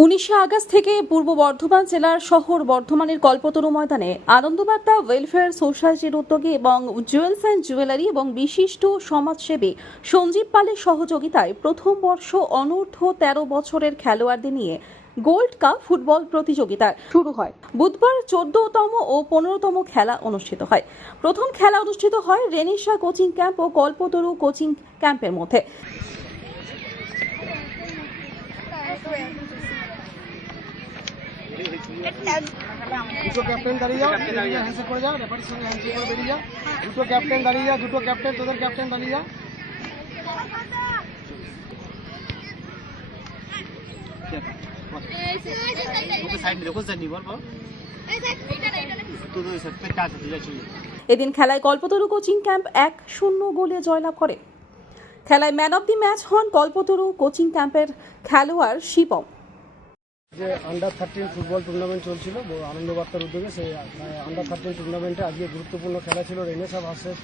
19 August থেকে পূর্ব বর্ধমান জেলার শহর বর্ধমানের কল্পতরু ময়দানে আনন্দবার্তা ওয়েলফেয়ার সোসাইটির উদ্যোগে এবং জুয়েলস অ্যান্ড জুয়েলারি এবং বিশিষ্ট সমাজসেবী সঞ্জীব পালের সহযোগিতায় প্রথম বর্ষ অনূর্ধ্ব 13 বছরের খেলোয়াড়দের নিয়ে গোল্ড কাপ ফুটবল প্রতিযোগিতা শুরু হয়। বুধবার 14তম ও 15তম খেলা অনুষ্ঠিত হয়। প্রথম খেলা অনুষ্ঠিত হয় রেনেসা কোচিং ক্যাম্প ও কল্পতরু কোচিং ক্যাম্পের মধ্যে। দুটো ক্যাপ্টেন দাঁড়িয়ে যাও, হ্যান্ডশেক করে যাও, রেফারির সঙ্গে হ্যান্ডশেক করে বেরিয়ে যাও। দুটো ক্যাপ্টেন দাঁড়িয়ে যাও, দুটো ক্যাপ্টেন, তোদের ক্যাপ্টেন দাঁড়িয়ে যাও। এদিন খেলায় কল্পতরু কোচিং ক্যাম্প 1-0 গোলে জয়লাভ করে। খেলায় ম্যান অব দি ম্যাচ হন কল্পতরু কোচিং ক্যাম্পের খেলোয়াড় শিবম। যে আন্ডার-13 ফুটবল টুর্নামেন্ট চলছিল আনন্দবার্তার উদ্যোগে, সেই আন্ডার-13 টুর্নামেন্টে আজকে গুরুত্বপূর্ণ খেলা ছিল রেনেসা ভার্সেস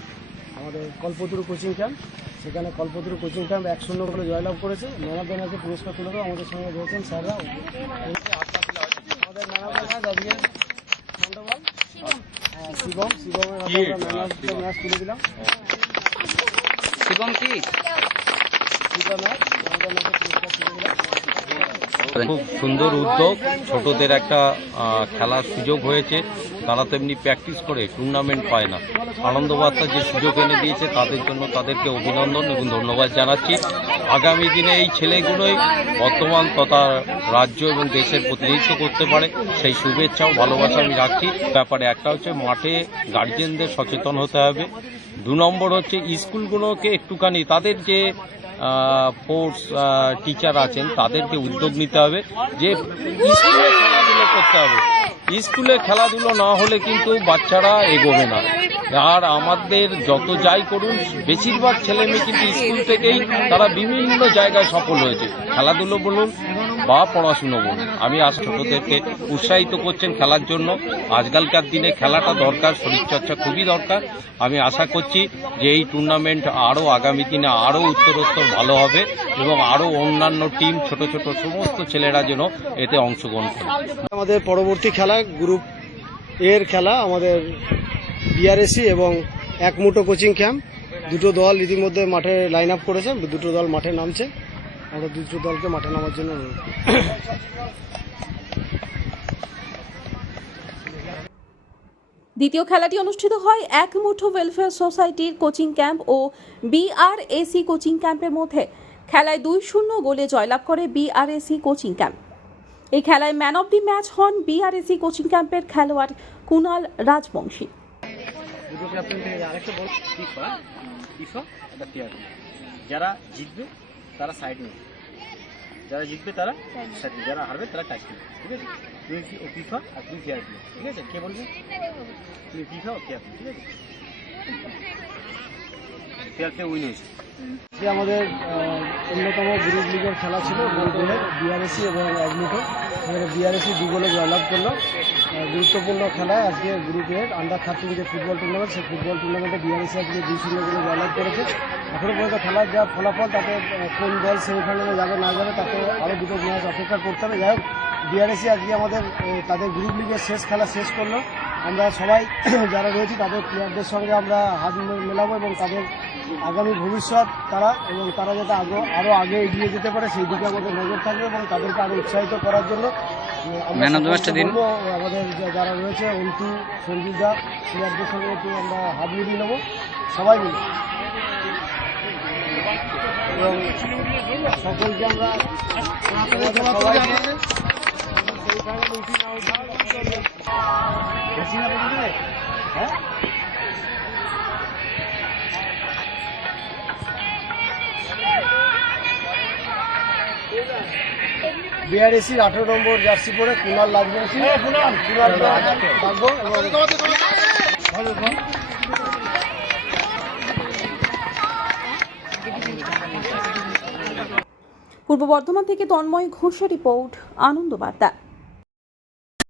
আমাদের কল্পতরু কোচিং ক্যাম্প। সেখানে কল্পতরু কোচিং ক্যাম্প 1-0 করে জয়লাভ করেছে। ম্যান অব দ্য ম্যাচে পুরস্কার তুলে দেওয়া আমাদের সঙ্গে রয়েছেন স্যাররা। আমাদের ম্যান অব দ্য ম্যাচ আজকে শিবমের হাতে আমরা ম্যান অব দ্য ম্যাচ তুলে দিলাম। শিবম কি খুব সুন্দর উদ্যোগ, ছোটদের একটা খেলার সুযোগ হয়েছে। তারা তো এমনি প্র্যাকটিস করে টুর্নামেন্ট পায় না। আনন্দবার্তা যে সুযোগ এনে দিয়েছে তাদের জন্য তাদেরকে অভিনন্দন এবং ধন্যবাদ জানাচ্ছি। আগামী দিনে এই ছেলেগুলোই বর্তমান তথা রাজ্য এবং দেশের প্রতিনিধিত্ব করতে পারে, সেই শুভেচ্ছা ও ভালোবাসা আমি রাখছি। ব্যাপারে একটা হচ্ছে মাঠে গার্জেনদের সচেতন হতে হবে। 2 নম্বর হচ্ছে স্কুলগুলোকে একটুখানি তাদের যে স্পোর্টস টিচার আছেন তাদেরকে উদ্যোগ নিতে হবে যে স্কুলে খেলাধুলো করতে হবে। স্কুলে খেলাধুলো না হলে কিন্তু বাচ্চারা এগোবে না। আর আমাদের যত যাই করুন বেশিরভাগ ছেলেমেয়ে কিন্তু স্কুল থেকেই তারা বিভিন্ন জায়গায় সফল হয়েছে, খেলাধুলো বলুন বা পড়াশুনো বলুন। আমি ছোটদেরকে উৎসাহিত করছেন খেলার জন্য। আজকালকার দিনে খেলাটা দরকার, শরীরচর্চা খুবই দরকার। আমি আশা করছি যে এই টুর্নামেন্ট আরও আগামী দিনে আরও উত্তরোত্তর ভালো হবে এবং আরও অন্যান্য টিম ছোট ছোট সমস্ত ছেলেরা যেন এতে অংশগ্রহণ করে। আমাদের পরবর্তী খেলা গ্রুপ এর খেলা আমাদের বিআরএসি এবং একমুটো কোচিং ক্যাম্প। দুটো দল ইতিমধ্যে মাঠে লাইন আপ করেছে, দুটো দল মাঠে নামছে। আমরা দুটো দলকে মাঠে নামার জন্য দ্বিতীয় খেলাটি অনুষ্ঠিত হয় একমুঠো ওয়েলফেয়ার সোসাইটির কোচিং ক্যাম্প ও বিআরএসি কোচিং ক্যাম্পের মধ্যে। খেলায় 2-0 গোলে জয়লাভ করে বিআরএসি কোচিং ক্যাম্প। এই খেলায় ম্যান অব দি ম্যাচ হন বিআরএসি কোচিং ক্যাম্পের খেলোয়াড় কুণাল রাজবংশী। যারা জিতবে তারা সাইড নেবে, যারা জিতবে তারা সাইড, যারা হারবে তারা টাচ নেবে। ঠিক আছে, তুমি ফিফা আর তুমি ফেয়ার প্লে। ঠিক আছে, কে বলবে? তুমি ফিফা ও ফেয়ার প্লে। ঠিক আছে, ফেয়ার প্লে উইন হয়েছে। আমাদের অন্যতম গ্রুপ লিগের খেলা ছিল গোলগোলের বিআরএসি এবং একমুঠো। এখানে বিআরএসি 2 গোলে জয়লাভ করলো। গুরুত্বপূর্ণ খেলায় আজকে গ্রুপের আন্ডার-13 যে ফুটবল টুর্নামেন্ট, সেই ফুটবল টুর্নামেন্টে বিআরএসি আজকে 2-0 গোলে জয়লাভ করেছে। এখনও পর্যন্ত খেলার যা ফলাফল, তাতে কোন দল সেমিফাইনালে যাবে না যাবে তাতে আরও 2টো ম্যাচ অপেক্ষা করতে হবে। যাই হোক, বিআরএসি আজকে আমাদের তাদের গ্রুপ লিগের শেষ খেলা শেষ করলো। আমরা সবাই যারা রয়েছি তাদের প্লেয়ারদের সঙ্গে আমরা হাত মেলাবো এবং তাদের আগামী ভবিষ্যৎ এবং তারা যাতে আরও আগে এগিয়ে যেতে পারে সেই দিকে আমাদের নজর থাকবে এবং তাদেরকে আরও উৎসাহিত করার জন্য আমাদের যারা রয়েছে অন্তু, সঞ্জিদা, প্লেয়ারদের সঙ্গে একটু আমরা হাত মিলিয়ে নেবো সবাই মিলে এবং সকলকে আমরা বিআরএসির 18 নম্বর জার্সি পরে কুণাল রাজবংশী থাকবো। পূর্ব বর্ধমান থেকে তন্ময় ঘোষের রিপোর্ট, আনন্দবার্তা।